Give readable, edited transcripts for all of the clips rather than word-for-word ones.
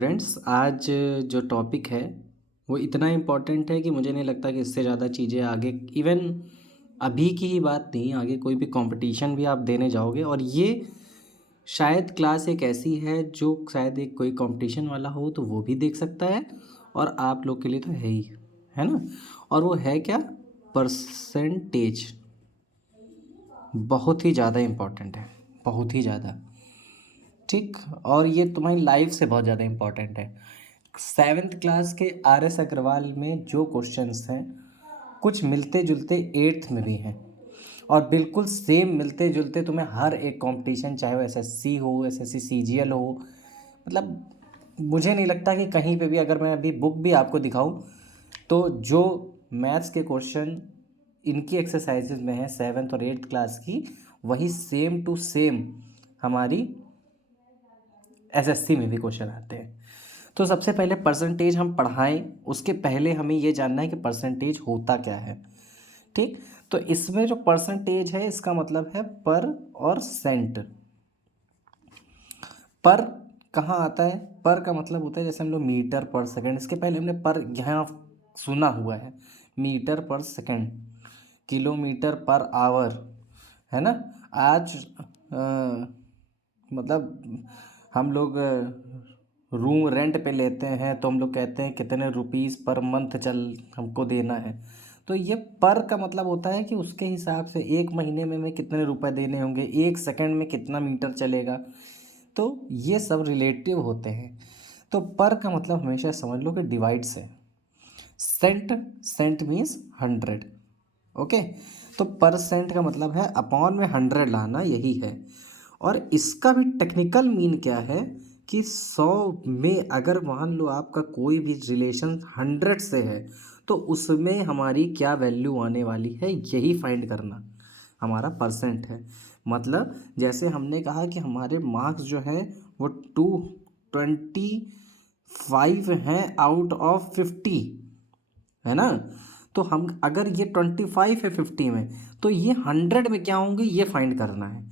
Friends, आज जो topic है वो इतना इम्पोर्टेंट है कि मुझे नहीं लगता कि इससे ज़्यादा चीज़ें आगे इवन अभी की ही बात नहीं, आगे कोई भी कंपटीशन भी आप देने जाओगे और ये शायद क्लास एक ऐसी है जो शायद एक कोई कंपटीशन वाला हो तो वो भी देख सकता है और आप लोग के लिए तो है ही, है ना। और वो है क्या? परसेंटेज। बहुत ही ज़्यादा इम्पोर्टेंट है, बहुत ही ज़्यादा। ठीक। और ये तुम्हारी लाइफ से बहुत ज़्यादा इम्पोर्टेंट है। सेवेंथ क्लास के आर एस अग्रवाल में जो क्वेश्चंस हैं कुछ मिलते जुलते एट्थ में भी हैं और बिल्कुल सेम मिलते जुलते तुम्हें हर एक कंपटीशन, चाहे वो एसएससी हो, एसएससी सीजीएल हो, मतलब मुझे नहीं लगता कि कहीं पे भी अगर मैं अभी बुक भी आपको दिखाऊं तो जो मैथ्स के क्वेश्चन इनकी एक्सरसाइजेज में है सेवेंथ और एट्थ क्लास की, वही सेम टू सेम हमारी एसएससी में भी क्वेश्चन आते हैं। तो सबसे पहले परसेंटेज हम पढ़ाएं, उसके पहले हमें ये जानना है कि परसेंटेज होता क्या है। ठीक। तो इसमें जो परसेंटेज है इसका मतलब है पर और सेंट। पर कहाँ आता है? पर का मतलब होता है जैसे हम लोग मीटर पर सेकंड, इसके पहले हमने पर यहाँ सुना हुआ है, मीटर पर सेकंड, किलोमीटर पर आवर, है ना। आज मतलब हम लोग रूम रेंट पे लेते हैं तो हम लोग कहते हैं कितने रुपीस पर मंथ चल हमको देना है। तो ये पर का मतलब होता है कि उसके हिसाब से एक महीने में हमें कितने रुपए देने होंगे, एक सेकंड में कितना मीटर चलेगा। तो ये सब रिलेटिव होते हैं। तो पर का मतलब हमेशा समझ लो कि डिवाइड से। Cent, cent means 100। ओके। तो परसेंट का मतलब है अपॉन में 100 लाना, यही है। और इसका भी टेक्निकल मीन क्या है कि 100 में अगर मान लो आपका कोई भी रिलेशन 100 से है तो उसमें हमारी क्या वैल्यू आने वाली है, यही फाइंड करना हमारा परसेंट है। मतलब जैसे हमने कहा कि हमारे मार्क्स जो है वो 225 हैं आउट ऑफ 50, है ना। तो हम अगर ये 25 है 50 में तो ये 100 में क्या होंगे ये फाइंड करना है।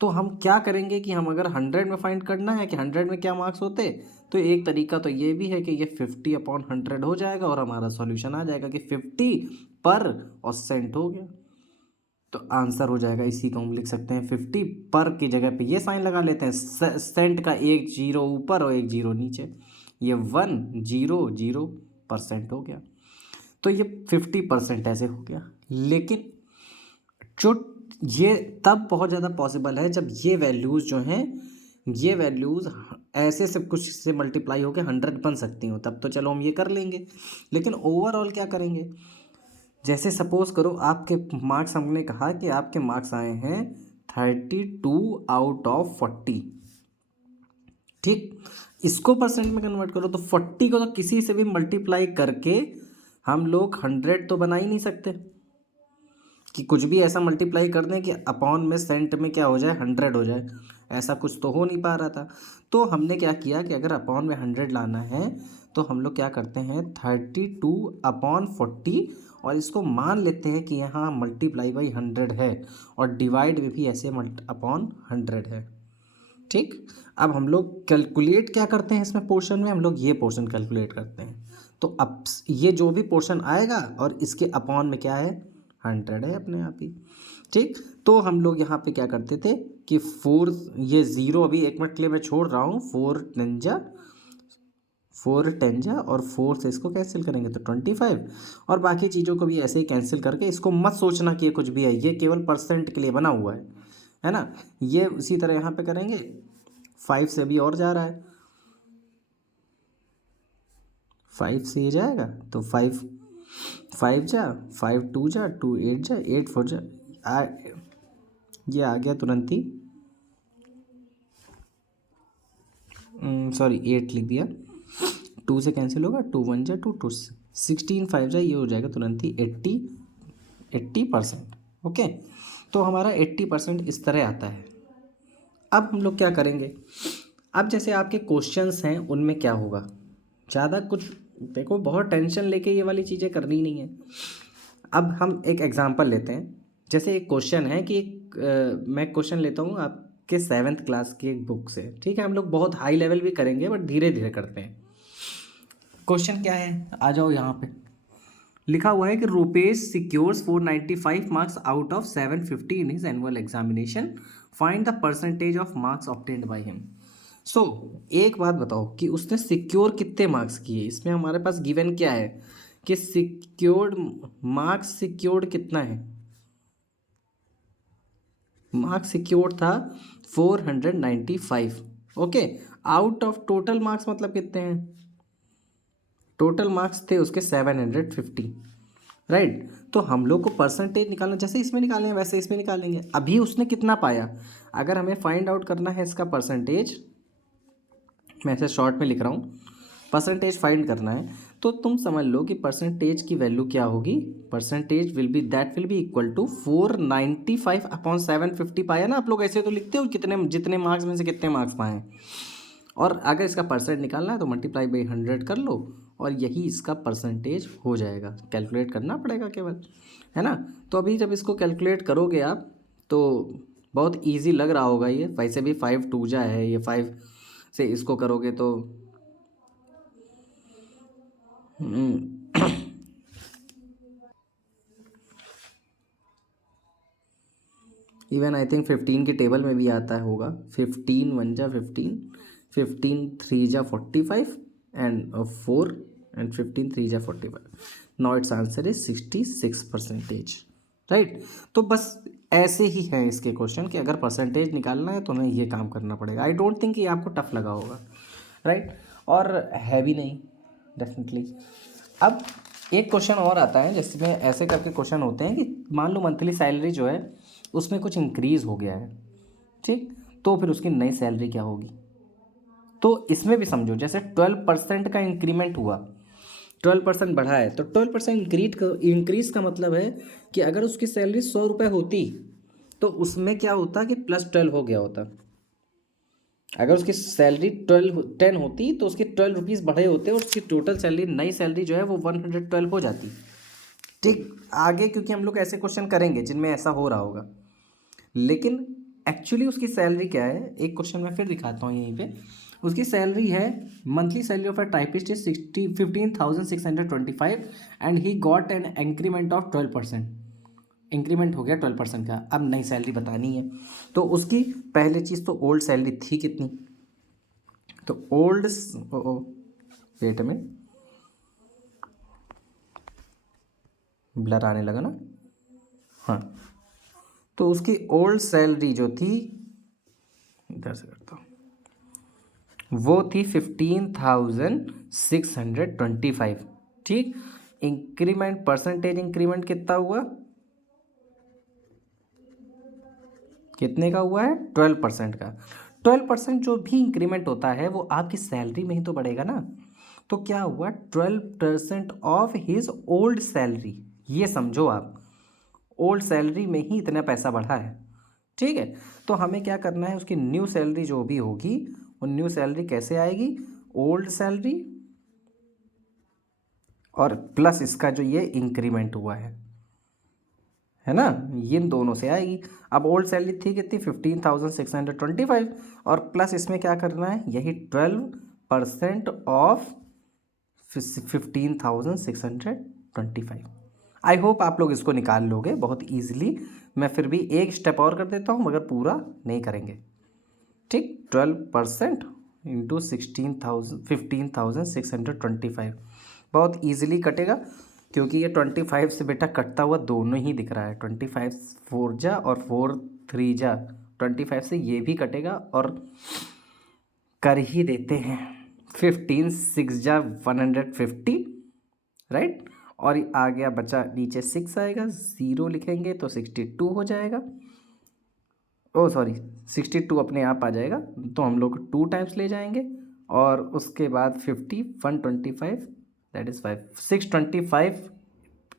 तो हम क्या करेंगे कि हम अगर 100 में फाइंड करना है कि 100 में क्या मार्क्स होते, तो एक तरीका तो ये भी है कि ये 50/100 हो जाएगा और हमारा सॉल्यूशन आ जाएगा कि 50 पर और सेंट हो गया। तो आंसर हो जाएगा, इसी को हम लिख सकते हैं 50 पर की जगह पे ये साइन लगा लेते हैं, सेंट का एक जीरो ऊपर और एक जीरो नीचे, ये 100% हो गया। तो ये 50% ऐसे हो गया। लेकिन जो ये तब बहुत ज़्यादा पॉसिबल है जब ये वैल्यूज़ जो हैं, ये वैल्यूज़ ऐसे सब कुछ से मल्टीप्लाई होकर 100 बन सकती हो, तब तो चलो हम ये कर लेंगे। लेकिन ओवरऑल क्या करेंगे? जैसे सपोज करो आपके मार्क्स, हमने कहा कि आपके मार्क्स आए हैं 32 आउट ऑफ 40। ठीक। इसको परसेंट में कन्वर्ट करो तो 40 को तो किसी से भी मल्टीप्लाई करके हम लोग 100 तो बना ही नहीं सकते कि कुछ भी ऐसा मल्टीप्लाई कर दें कि अपॉन में सेंट में क्या हो जाए, 100 हो जाए। ऐसा कुछ तो हो नहीं पा रहा था। तो हमने क्या किया कि अगर अपॉन में 100 लाना है तो हम लोग क्या करते हैं 32/40 और इसको मान लेते हैं कि यहाँ मल्टीप्लाई बाई 100 है और डिवाइड में भी ऐसे अपॉन 100 है। ठीक। अब हम लोग कैलकुलेट क्या करते हैं इसमें पोर्शन में, हम लोग ये पोर्शन कैलकुलेट करते हैं। तो अब ये जो भी पोर्शन आएगा और इसके अपॉन में क्या है, 100 है अपने आप ही। ठीक। तो हम लोग यहाँ पे क्या करते थे कि 4, ये ज़ीरो अभी एक मिनट के लिए मैं छोड़ रहा हूँ, 4 10 और 4 से इसको कैंसिल करेंगे तो 25, और बाकी चीज़ों को भी ऐसे ही कैंसिल करके, इसको मत सोचना कि ये कुछ भी है, ये केवल परसेंट के लिए बना हुआ है ना। ये उसी तरह यहाँ पे करेंगे, 5 से अभी और जा रहा है, 5 से ये जाएगा तो 5 5 जा, 5 2 जा, 2 8 जा, 8 4 जा, आ, ये आ गया तुरंत ही, सॉरी 8 लिख दिया, 2 से कैंसिल होगा, 2 1 जा, 2 2 16 5 जा, ये हो जाएगा तुरंत ही 80%। ओके। तो हमारा 80% इस तरह आता है। अब हम लोग क्या करेंगे? अब जैसे आपके क्वेश्चंस हैं उनमें क्या होगा, ज़्यादा कुछ देखो, बहुत टेंशन लेके ये वाली चीज़ें करनी नहीं है। अब हम एक एग्जांपल लेते हैं। जैसे एक क्वेश्चन है कि मैं क्वेश्चन लेता हूँ, आप के 7th क्लास की एक बुक से। ठीक है, हम लोग बहुत हाई लेवल भी करेंगे बट धीरे धीरे करते हैं। क्वेश्चन क्या है, आ जाओ यहाँ पे। लिखा हुआ है कि Rupesh secures 495 marks out of 750 in his annual examination, find the percentage of marks obtained by him. So एक बात बताओ कि उसने सिक्योर कितने मार्क्स किए। इसमें हमारे पास गिवन क्या है कि सिक्योर्ड मार्क्स, सिक्योर्ड कितना है, मार्क्स सिक्योर्ड था 495। Okay, out of total marks मतलब कितने हैं, टोटल मार्क्स थे उसके 750, राइट। तो हम लोग को परसेंटेज निकालना, जैसे इसमें निकाले हैं वैसे इसमें निकालेंगे। अभी उसने कितना पाया, अगर हमें फाइंड आउट करना है इसका परसेंटेज, मैं ऐसे शॉर्ट में लिख रहा हूँ, परसेंटेज फाइंड करना है, तो तुम समझ लो कि परसेंटेज की वैल्यू क्या होगी। Percentage will be equal to 495 upon 750 पाया ना। आप लोग ऐसे तो लिखते हो कितने, जितने मार्क्स में से कितने मार्क्स पाए, और अगर इसका परसेंट निकालना है तो मल्टीप्लाई बाई 100 कर लो और यही इसका परसेंटेज हो जाएगा। कैलकुलेट करना पड़ेगा केवल, है ना। तो अभी जब इसको कैलकुलेट करोगे आप तो बहुत इजी लग रहा होगा ये। वैसे भी 5 2 जा है, ये 5 से इसको करोगे तो इवन आई थिंक 15 की टेबल में भी आता है होगा। 15 1 जा 15, 15 3 जा 45 एंड 4 एंड 15 3 जा 45। Now it's answer is 66%, right. तो बस ऐसे ही है इसके क्वेश्चन कि अगर परसेंटेज निकालना है तो हमें ये काम करना पड़ेगा। आई डोंट थिंक ये आपको टफ लगा होगा, राइट, और है भी नहीं डेफिनेटली। अब एक क्वेश्चन और आता है जिसमें ऐसे करके क्वेश्चन होते हैं कि मान लो मंथली सैलरी जो है उसमें कुछ इंक्रीज़ हो गया है, ठीक, तो फिर उसकी नई सैलरी क्या होगी। तो इसमें भी समझो जैसे 12% का इंक्रीमेंट हुआ, 12% बढ़ा है, तो 12% इंक्रीज का मतलब है कि अगर उसकी सैलरी 100 रुपये होती तो उसमें क्या होता कि +12 हो गया होता। अगर उसकी सैलरी 10 होती तो उसके 12 रुपीज़ बढ़े होते और उसकी टोटल सैलरी, नई सैलरी जो है वो 112 हो जाती। ठीक, आगे क्योंकि हम लोग ऐसे क्वेश्चन करेंगे जिनमें ऐसा हो रहा होगा, लेकिन एक्चुअली उसकी सैलरी क्या है, एक क्वेश्चन मैं फिर दिखाता हूँ यहीं पे। उसकी सैलरी है, monthly salary of a typist is 15,625 and he got an increment of 12%। Increment हो गया 12% का। अब नई सैलरी बतानी है तो उसकी पहले चीज़ तो ओल्ड सैलरी थी कितनी, तो ओल्ड, वेट में ब्लर आने लगा ना, हाँ, तो उसकी ओल्ड सैलरी जो थी, इधर से करता हूँ, वो थी 15,625, ठीक। इंक्रीमेंट, परसेंटेज इंक्रीमेंट कितना हुआ, कितने का हुआ है, 12% का। 12% जो भी इंक्रीमेंट होता है वो आपकी सैलरी में ही तो बढ़ेगा ना। तो क्या हुआ, 12% ऑफ हिज ओल्ड सैलरी, ये समझो आप, ओल्ड सैलरी में ही इतना पैसा बढ़ा है, ठीक है। तो हमें क्या करना है, उसकी न्यू सैलरी जो भी होगी वो न्यू सैलरी कैसे आएगी, ओल्ड सैलरी और प्लस इसका जो ये इंक्रीमेंट हुआ है ना, इन दोनों से आएगी। अब ओल्ड सैलरी थी कितनी, 15,625 और प्लस इसमें क्या करना है, यही 12% ऑफ 15,625। आई होप आप लोग इसको निकाल लोगे बहुत ईजिली। मैं फिर भी एक स्टेप और कर देता हूँ मगर पूरा नहीं करेंगे, ठीक। 12% इंटू 15,625 बहुत ईजिली कटेगा क्योंकि ये 25 से बेटा कटता हुआ दोनों ही दिख रहा है। 25 4 जा और 4 3 जा, 25 से ये भी कटेगा और कर ही देते हैं। 15 6 जा 150, राइट, और आ गया बचा नीचे 6 आएगा, 0 लिखेंगे तो 62 हो जाएगा। ओ सॉरी, 62 अपने आप आ जाएगा तो हम लोग 2 टाइम्स ले जाएंगे और उसके बाद 50 125 दैट इज़ 5 625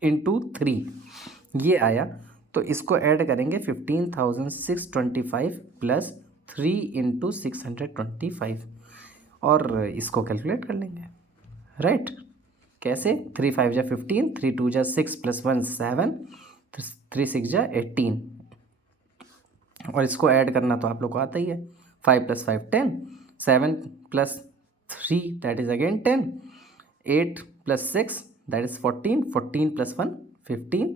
इंटू 3 ये आया। तो इसको ऐड करेंगे 15,625 प्लस 3 इंटू 625 और इसको कैलकुलेट कर लेंगे, राइट। कैसे, 3 5 जा 15, 3 2 जा 6 प्लस 1 7, 3 6 जा 18, और इसको ऐड करना तो आप लोग को आता ही है। 5 + 5 10, 7 + 3 that is again 10, 8 + 6 that is 14, 14 + 1 15,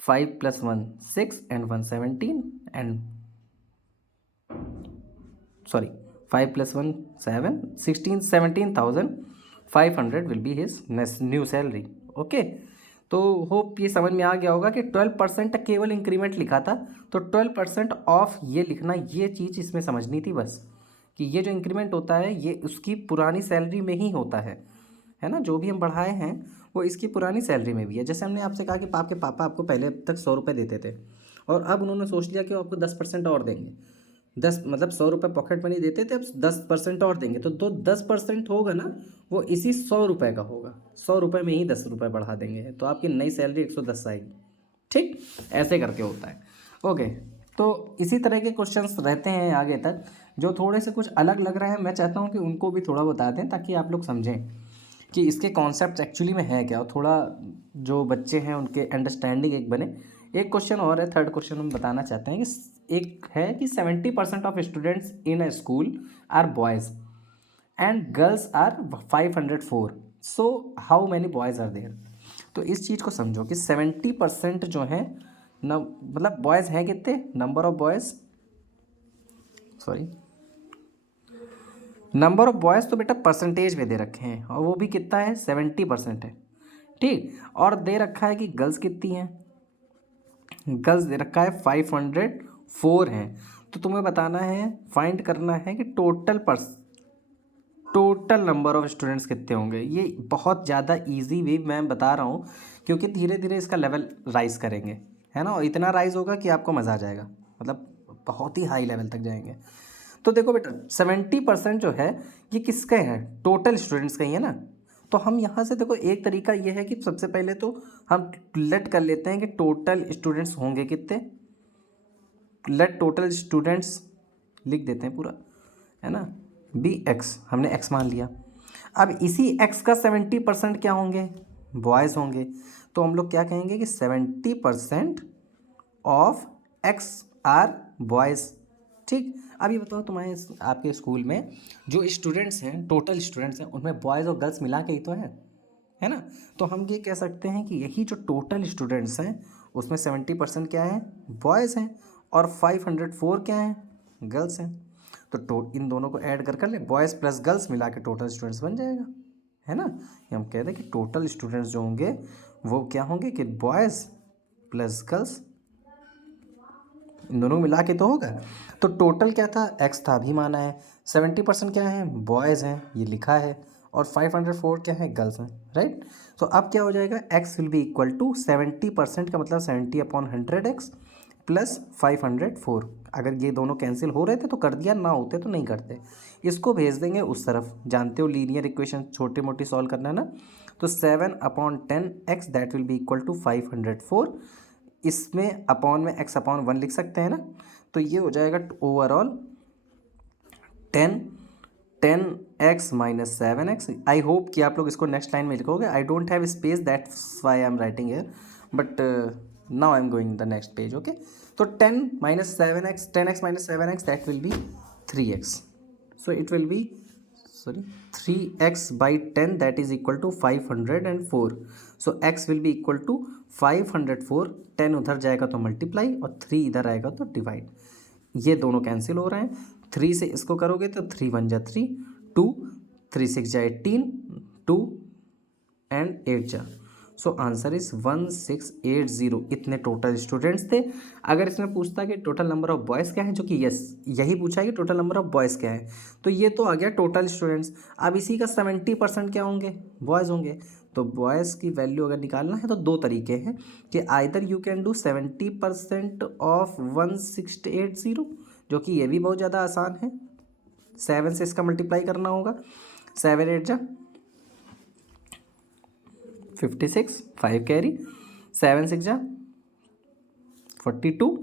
5 + 1 6 and 1 17 and sorry 5 + 1 7 16 17,500 will be his new salary। Okay, तो होप ये समझ में आ गया होगा कि 12% केवल इंक्रीमेंट लिखा था, तो 12% ऑफ ये लिखना, ये चीज़ इसमें समझनी थी बस, कि ये जो इंक्रीमेंट होता है ये उसकी पुरानी सैलरी में ही होता है ना। जो भी हम बढ़ाए हैं वो इसकी पुरानी सैलरी में भी है। जैसे हमने आपसे कहा कि आपके पापा आपको पहले अब तक 100 रुपये देते थे और अब उन्होंने सोच लिया कि वो आपको 10% और देंगे। 10 मतलब 100 रुपये पॉकेट मनी देते थे, अब 10% और देंगे, तो 10% होगा ना, वो इसी 100 रुपये का होगा। 100 रुपये में ही 10 रुपये बढ़ा देंगे, तो आपकी नई सैलरी 110 आएगी। ठीक, ऐसे करके होता है। ओके, तो इसी तरह के क्वेश्चंस रहते हैं आगे तक, जो थोड़े से कुछ अलग लग रहे हैं। मैं चाहता हूँ कि उनको भी थोड़ा बता दें, ताकि आप लोग समझें कि इसके कॉन्सेप्ट एक्चुअली में है क्या, और थोड़ा जो बच्चे हैं उनके अंडरस्टैंडिंग एक बने। एक क्वेश्चन और है, थर्ड क्वेश्चन हम बताना चाहते हैं कि एक है कि 70% of students in a school are boys and girls are 504, so how many boys are there. तो इस चीज़ को समझो कि 70% जो है न, मतलब बॉयज़ हैं कितने, number of boys, sorry number of boys तो बेटा परसेंटेज में दे रखे हैं, और वो भी कितना है, 70% है। ठीक, और दे रखा है कि गर्ल्स कितनी हैं, गर्ल्स दे रखा है 504 हैं। तो तुम्हें बताना है, फाइंड करना है कि टोटल नंबर ऑफ स्टूडेंट्स कितने होंगे। ये बहुत ज़्यादा इजी वे मैं बता रहा हूँ, क्योंकि धीरे धीरे इसका लेवल राइज करेंगे, है ना, और इतना राइज होगा कि आपको मज़ा आ जाएगा, मतलब बहुत ही हाई लेवल तक जाएंगे। तो देखो बेटा, 70% जो है ये किसके हैं, टोटल स्टूडेंट्स के ही है ना। तो हम यहाँ से देखो, एक तरीका ये है कि सबसे पहले तो हम लेट कर लेते हैं कि टोटल स्टूडेंट्स होंगे कितने। लेट टोटल स्टूडेंट्स लिख देते हैं पूरा, है ना, BX हमने X मान लिया। अब इसी X का 70% क्या होंगे, बॉयज़ होंगे। तो हम लोग क्या कहेंगे कि 70% ऑफ X आर बॉयज़। ठीक, अब ये बताओ, तुम्हारे आपके स्कूल में जो स्टूडेंट्स हैं, टोटल स्टूडेंट्स हैं, उनमें बॉयज़ और गर्ल्स मिला के ही तो है ना। तो हम ये कह सकते हैं कि यही जो टोटल स्टूडेंट्स हैं उसमें 70% क्या है, बॉयज़ हैं, और 504 क्या हैं, गर्ल्स हैं। तो इन दोनों को ऐड कर ले, बॉयज़ प्लस गर्ल्स मिला के टोटल स्टूडेंट्स बन जाएगा, है ना। ये हम कहते हैं कि टोटल स्टूडेंट्स जो होंगे वो क्या होंगे कि बॉयज़ प्लस गर्ल्स, इन दोनों को मिला के तो होगा। तो टोटल क्या था, X था, अभी माना है। 70% क्या है, बॉयज़ हैं, ये लिखा है, और 504 क्या है, गर्ल्स हैं, राइट। तो अब क्या हो जाएगा, X will be equal to 70% का मतलब 70/100X प्लस 504। अगर ये दोनों कैंसिल हो रहे थे तो कर दिया, ना होते तो नहीं करते। इसको भेज देंगे उस तरफ, जानते हो लीनियर इक्वेशन छोटी मोटी सॉल्व करना है ना। तो 7/10X that will be equal to 504। इसमें अपॉन में X/1 लिख सकते हैं ना। तो ये हो जाएगा overall 10X - 7X। I hope कि आप लोग इसको नेक्स्ट लाइन में लिखोगे। I don't have space, that's why I am writing here, but now I am going the next page. Okay, तो 10x - 7x that will be 3x। So it will be 3x/10 that is equal to 504। So x will be equal to 504। 10 उधर जाएगा तो multiply, और 3 इधर आएगा तो divide. ये दोनों कैंसिल हो रहे हैं, 3 से इसको करोगे तो 3 1 जा 3, 2 3 6 जा 18, 2 एंड 8 जा। So answer is 1680। इतने टोटल स्टूडेंट्स थे। अगर इसमें पूछता कि टोटल नंबर ऑफ बॉयज़ क्या है, जो कि यस यही पूछा है कि टोटल नंबर ऑफ बॉयज़ क्या है, तो ये तो आ गया टोटल स्टूडेंट्स। अब इसी का 70% क्या होंगे, बॉयज़ होंगे। तो बॉयज़ की वैल्यू अगर निकालना है तो दो तरीके हैं, कि either you can do 70% of 1680, जो कि ये भी बहुत ज़्यादा आसान है। 7 से इसका मल्टीप्लाई करना होगा, 7 8 जा 56, 5 कैरी, 7 6 जा 42,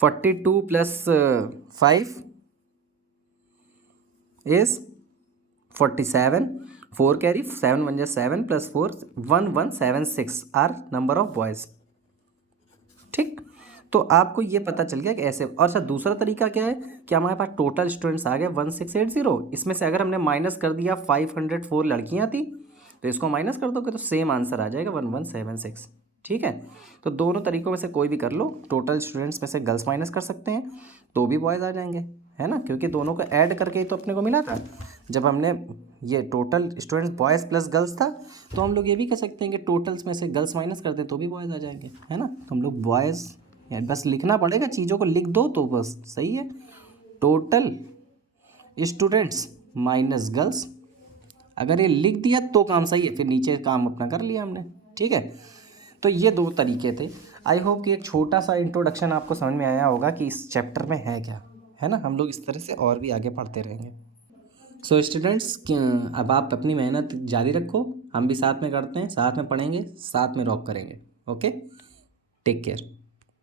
42 प्लस 5 इज 47, 4 कैरी, 7 1 जा 7 plus 4 1176 are number of boys. ठीक, तो आपको ये पता चल गया कि ऐसे। और अच्छा दूसरा तरीका क्या है कि हमारे पास टोटल स्टूडेंट्स आ गए 1680, इसमें से अगर हमने माइनस कर दिया 504 लड़कियां थी तो इसको माइनस कर दोगे तो सेम आंसर आ जाएगा 1176। ठीक है, तो दोनों तरीकों में से कोई भी कर लो। टोटल स्टूडेंट्स में से गर्ल्स माइनस कर सकते हैं तो भी बॉयज़ आ जाएंगे, है ना, क्योंकि दोनों को ऐड करके ही तो अपने को मिला था। जब हमने ये total students boys plus girls था तो हम लोग ये भी कह सकते हैं कि टोटल्स में से गर्ल्स माइनस कर दे तो भी बॉयज़ आ जाएंगे, है ना। तो हम लोग बॉयज़, बस लिखना पड़ेगा, चीज़ों को लिख दो तो बस सही है। टोटल स्टूडेंट्स माइनस गर्ल्स, अगर ये लिख दिया तो काम सही है, फिर नीचे काम अपना कर लिया हमने। ठीक है, तो ये दो तरीके थे। आई होप कि एक छोटा सा इंट्रोडक्शन आपको समझ में आया होगा कि इस चैप्टर में है क्या, है ना। हम लोग इस तरह से और भी आगे पढ़ते रहेंगे। सो स्टूडेंट्स, अब आप अपनी मेहनत जारी रखो, हम भी साथ में करते हैं, साथ में पढ़ेंगे, साथ में रॉक करेंगे। Okay, take care.